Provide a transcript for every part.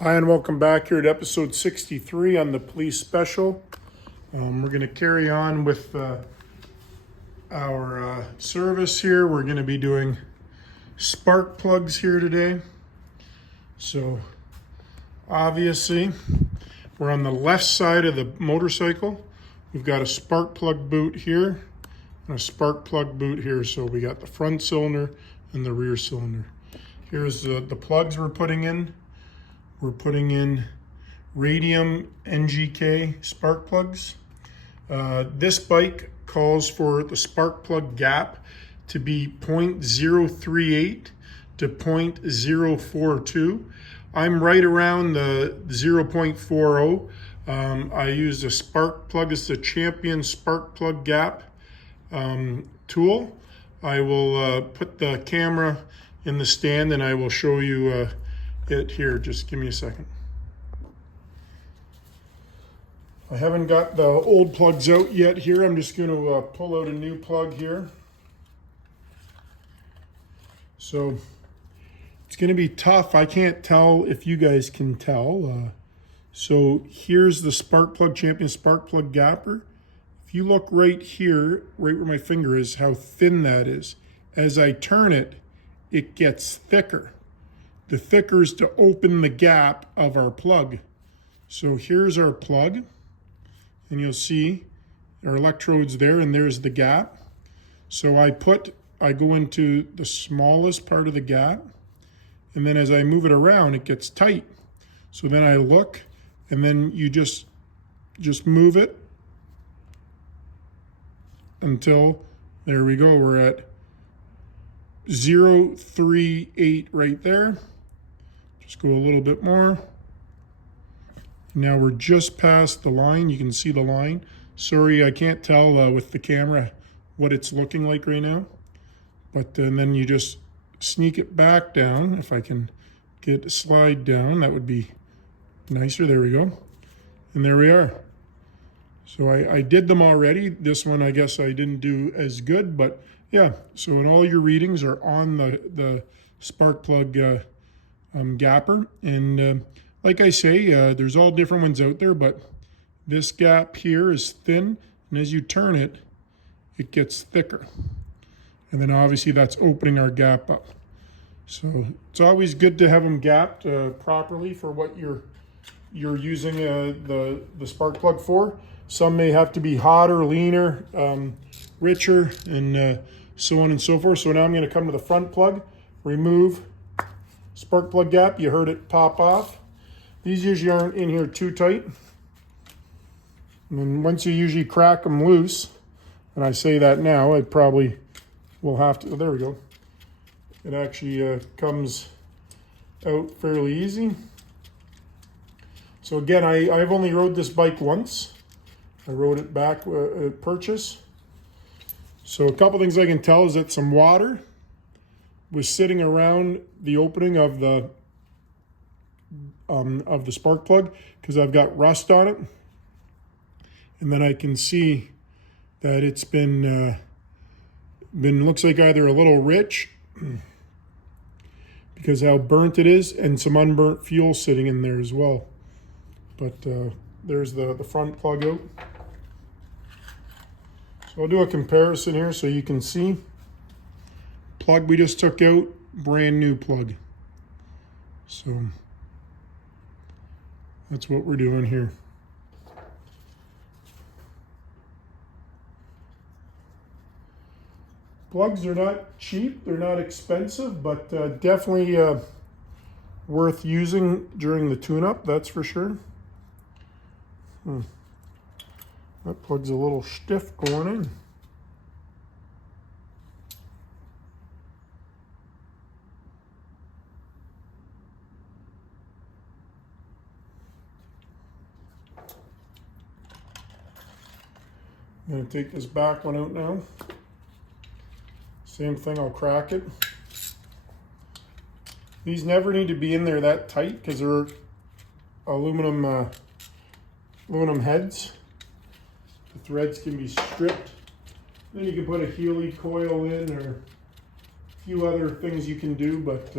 Hi, and welcome back here at episode 63 on the police special. We're going to carry on with our service here. We're going to be doing spark plugs here today. So obviously we're on the left side of the motorcycle. We've got a spark plug boot here and a spark plug boot here. So we got the front cylinder and the rear cylinder. Here's the plugs we're putting in. We're putting in Radium NGK spark plugs. This bike calls for the spark plug gap to be 0.038 to 0.042. I'm right around the 0.40. I used a spark plug. It's the Champion spark plug gap tool. I will put the camera in the stand and I will show you it here. Just give me a second. I haven't got the old plugs out yet here. I'm just going to pull out a new plug here. So it's going to be tough. I can't tell if you guys can tell. So here's the spark plug, Champion spark plug gapper. If you look right here, right where my finger is, how thin that is. As I turn it, it gets thicker. The thicker is to open the gap of our plug. So here's our plug, and you'll see our electrodes there, and there's the gap. So I go into the smallest part of the gap, and then as I move it around, it gets tight. So then I look, and then you just move it until, there we go, we're at 0.38 right there. Just go a little bit more. Now we're just past the line. You can see the line. Sorry, I can't tell with the camera what it's looking like right now. But then you just sneak it back down. If I can get a slide down, that would be nicer. There we go. And there we are. So I did them already. This one, I guess I didn't do as good, but yeah. So and all your readings are on the spark plug gapper. And like I say, there's all different ones out there, but this gap here is thin, and as you turn it, it gets thicker. And then obviously that's opening our gap up. So it's always good to have them gapped properly for what you're using the spark plug for. Some may have to be hotter, leaner, richer, and so on and so forth. So now I'm going to come to the front plug, remove spark plug gap. You heard it pop off. These usually aren't in here too tight. And then once you usually crack them loose, and I say that now, I probably will have to, oh, there we go. It actually comes out fairly easy. So again, I've only rode this bike once. I rode it back at purchase. So a couple things I can tell is that some water was sitting around the opening of the spark plug because I've got rust on it, and then I can see that it's been looks like either a little rich because how burnt it is, and some unburnt fuel sitting in there as well. But there's the front plug out. So I'll do a comparison here so you can see. Plug we just took out, brand new plug. So that's what we're doing here. Plugs are not cheap, they're not expensive, but definitely worth using during the tune-up, that's for sure. That plug's a little stiff going in. I'm going to take this back one out now. Same thing, I'll crack it. These never need to be in there that tight because they're aluminum heads. The threads can be stripped. Then you can put a Healy coil in or a few other things you can do, but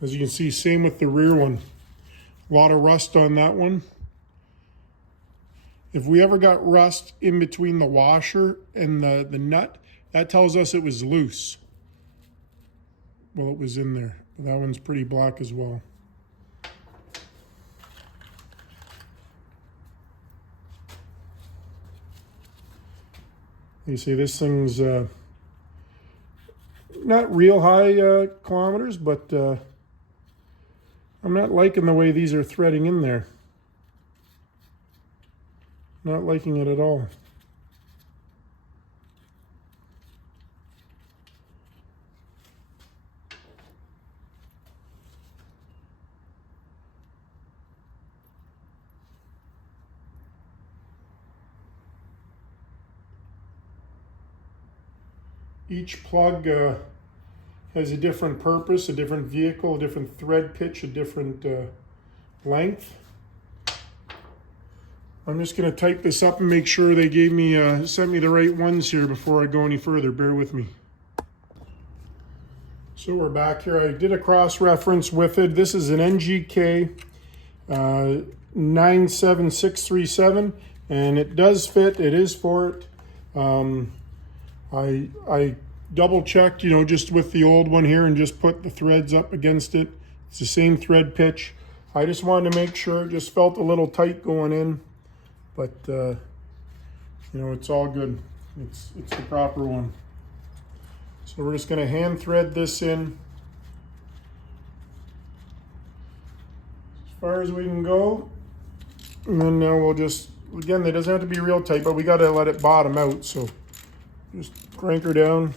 As you can see, same with the rear one. A lot of rust on that one. If we ever got rust in between the washer and the nut, that tells us it was loose. Well, it was in there. But that one's pretty black as well. You see, this thing's not real high kilometers, but I'm not liking the way these are threading in there. Not liking it at all. Each plug has a different purpose, a different vehicle, a different thread pitch, a different length. I'm just going to type this up and make sure they gave me, sent me the right ones here before I go any further. Bear with me. So we're back here. I did a cross-reference with it. This is an NGK 97637, and it does fit. It is for it. I double checked, you know, just with the old one here and just put the threads up against it. It's the same thread pitch. I just wanted to make sure. It just felt a little tight going in, but you know, it's all good. It's the proper one. So we're just going to hand thread this in as far as we can go, and then now we'll just, again, it doesn't have to be real tight, but we got to let it bottom out. So just crank her down.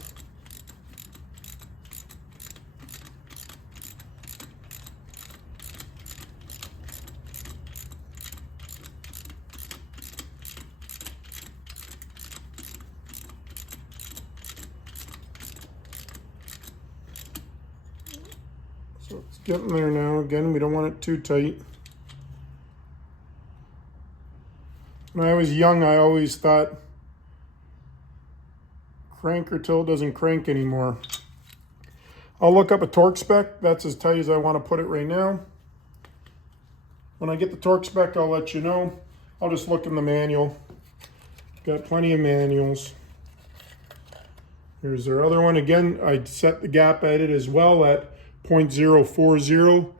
So it's getting there now. Again, we don't want it too tight. When I was young, I always thought crank her till it doesn't crank anymore. I'll look up a torque spec. That's as tight as I want to put it right now. When I get the torque spec, I'll let you know. I'll just look in the manual. Got plenty of manuals. Here's our other one. Again, I set the gap at it as well at 0.040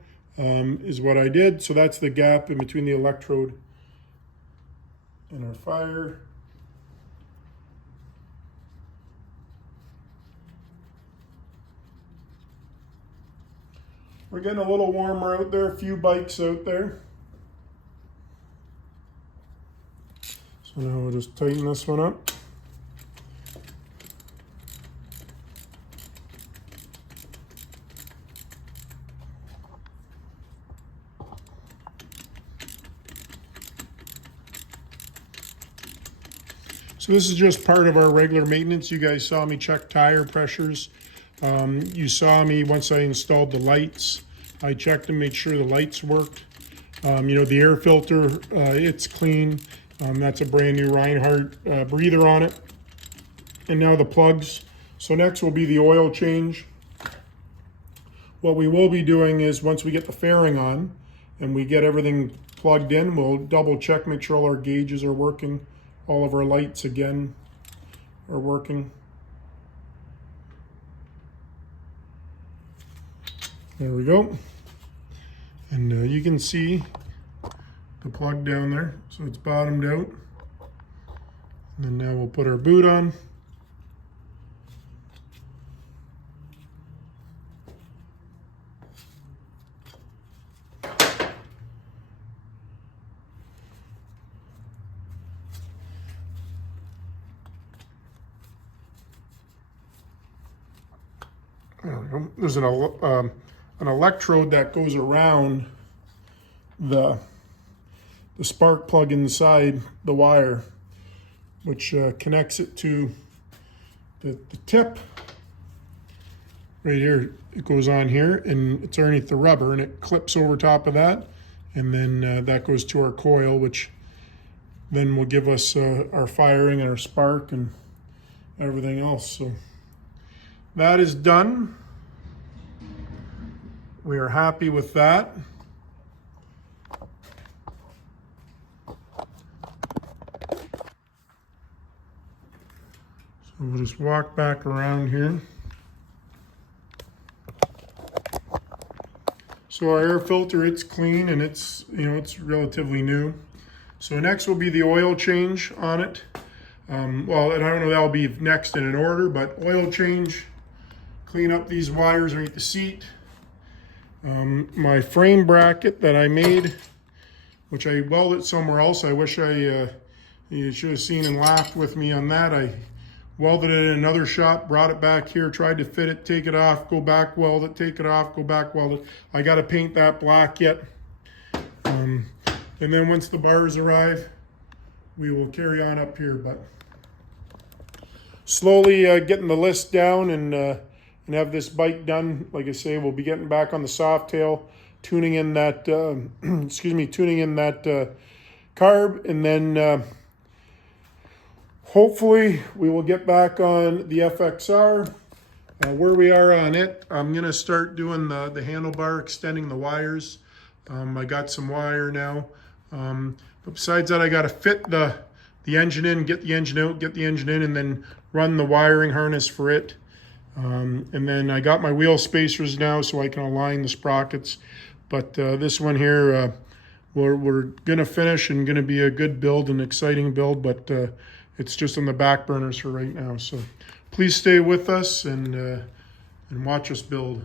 is what I did. So that's the gap in between the electrode and our fire. We're getting a little warmer out there, a few bikes out there. So now we'll just tighten this one up. So this is just part of our regular maintenance. You guys saw me check tire pressures. You saw me once I installed the lights. I checked and made sure the lights worked. You know, the air filter, it's clean. That's a brand new Reinhardt breather on it. And now the plugs. So next will be the oil change. What we will be doing is once we get the fairing on and we get everything plugged in, we'll double check, make sure all our gauges are working. All of our lights again are working. There we go. And you can see the plug down there. So it's bottomed out. And then now we'll put our boot on. There we go. There's an electrode that goes around the spark plug inside the wire, which connects it to the tip right here. It goes on here and it's underneath the rubber and it clips over top of that, and then that goes to our coil, which then will give us our firing and our spark and everything else. So that is done. we are happy with that. So we'll just walk back around here. So our air filter, it's clean and it's, it's relatively new. So next will be the oil change on it. Well, and I don't know, that'll be next in an order, but oil change, clean up these wires underneath the seat. My frame bracket that I made, which I welded somewhere else. I wish you should have seen and laughed with me on that. I welded it in another shop, brought it back here, tried to fit it, take it off, go back, weld it, take it off, go back, weld it. I got to paint that black yet. And then once the bars arrive, we will carry on up here. But slowly getting the list down and have this bike done. Like I say, we'll be getting back on the Softail, tuning in that, tuning in that carb, and then hopefully we will get back on the FXR. Where we are on it, I'm gonna start doing the handlebar, extending the wires. I got some wire now. But besides that, I gotta fit the engine in, get the engine out, get the engine in, and then run the wiring harness for it. And then I got my wheel spacers now so I can align the sprockets. But this one here, we're gonna finish and gonna be a good build, an exciting build, but it's just on the back burners for right now. So please stay with us and watch us build.